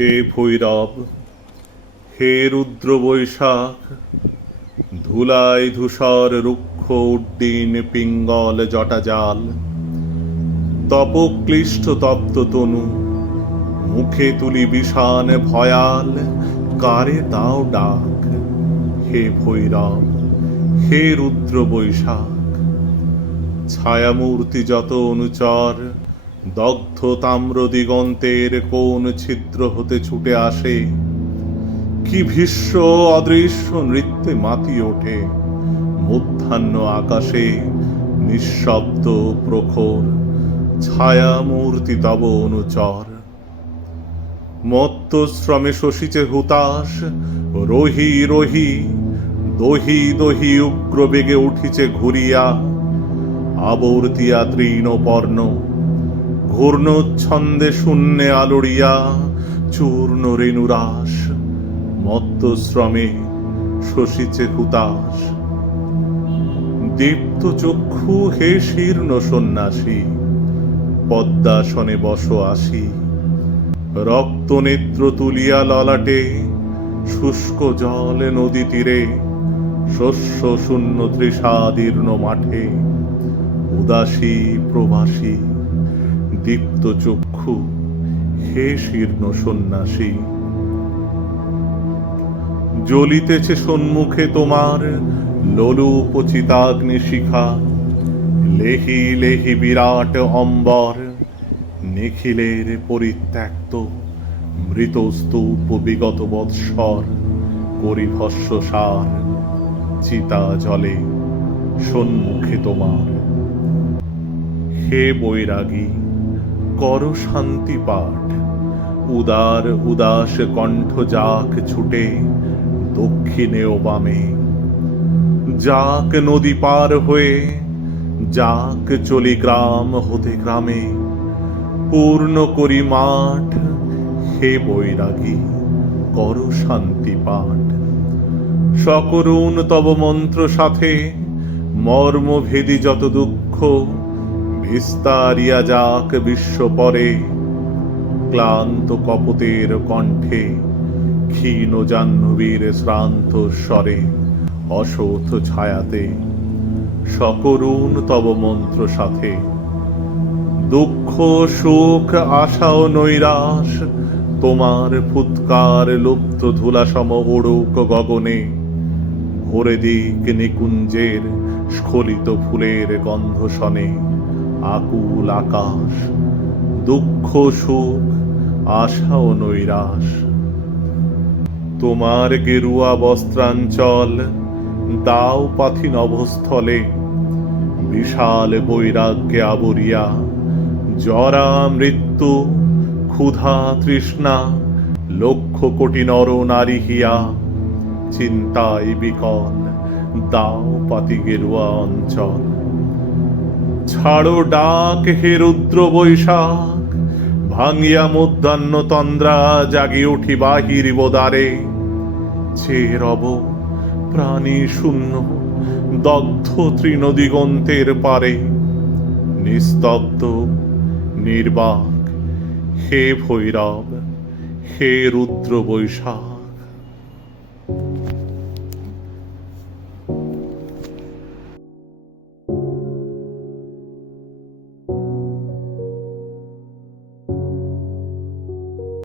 হে ভৈরব, হে রুদ্র বৈশাখ ধুলায় ধূসর রুক্ষ উড্ডিন পিঙ্গল জটাজাল, তপক্লিষ্ট তপ্ত তনু, মুখে তুলি বিষান ভয়াল, কারে তাও ডাক? হে ভৈরব, হে রুদ্র বৈশাখ, ছায়ামূর্তি যত অনুচর দগ্ধ তাম্র দিগন্তের কোন ছিদ্র হতে ছুটে আসে? কি ভীষ্ম অদৃশ্য নৃত্যে মাতি ওঠে? মধ্যাহ্ন আকাশে নিঃশব্দ প্রখর ছায়া মূর্তি তব অনুচর। মত্ত শ্রমে শশিচে হুতাশ, রহি রহি, দহি দহি উগ্র বেগে উঠিছে ঘুরিয়া, আবর্তিয়া তৃণপর্ণ ঘূর্ণচ্ছন্দে শূন্যে আলোড়িয়া চূর্ণ রেণুরাস মত্ত শ্রমে শশিচে হুতাস দীপ্ত চক্ষু হে শীর্ণ সন্ন্যাসী, পদ্মাসনে বস আসি। রক্ত নেত্র তুলিয়া ললাটে, শুষ্ক জল নদী তীরে, শস্য শূন্য তৃষাদীর্ণ মাঠে। উদাসী প্রবাসী দীপ্ত চক্ষু, হে শীর্ণ সন্ন্যাসী। জ্বলিতেছে সম্মুখে তোমার লোলুপ চিতাগ্নি শিখা, লেহি লেহি বিরাট অম্বর, নিখিলের পরিত্যক্ত মৃত স্তূপ বিগত বৎসর করি ভস্য সার চিতা জলে সন্মুখে তোমার। হে বৈরাগী কর শান্তি পাঠ। উদার উদাস কণ্ঠ যাক ছুটে দক্ষিণে ও বামে। যাক নদী পার হয়ে, যাক চলি গ্রাম হতে গ্রামে। পূর্ণ করি মাঠ, হে বৈরাগী, কর শান্তি পাঠ। সকরুণ তব মন্ত্র সাথে, মর্মভেদী যত দুঃখ বিস্তারিয়া যাক বিশ্ব পরে। ক্লান্ত কপতের কণ্ঠে ক্ষীণ জাহ্নবীর শ্রান্ত স্বরে অশোথ ছায়াতে, সকরুণ তব মন্ত্র সাথে, দুঃখ, সুখ, আশা ও নৈরাশ, তোমার ফুৎকার লুপ্ত ধুলাসম ওড়ুক গগনে, ভরে দিক নিকুঞ্জের স্খলিত ফুলের গন্ধ শনে। আকুল আকাশ, দুঃখ, সুখ, আশা ও নৈরাশ। তোমার গেরুয়া বস্ত্রাঞ্চল, দাও পাথি নভস্থলে, বিশাল বৈরাগ্যে আবরিয়া, জরা মৃত্যু, ক্ষুধা তৃষ্ণা, লক্ষ কোটি নর নারী হিয়া, চিন্তায় বিকল, দাও পাতি গেরুয়া অঞ্চল। ছাড়ো ডাক হে রুদ্র বৈশাখ, ভাঙিয়া মধ্যাহ্ন তন্দ্রা জাগি উঠি বাহির বোদারে। ছে রব প্রাণী শূন্য, দগ্ধ তৃণদিগন্তের পারে, নিস্তব্ধ, নির্বাক, হে ভৈরব, হে রুদ্র বৈশাখ।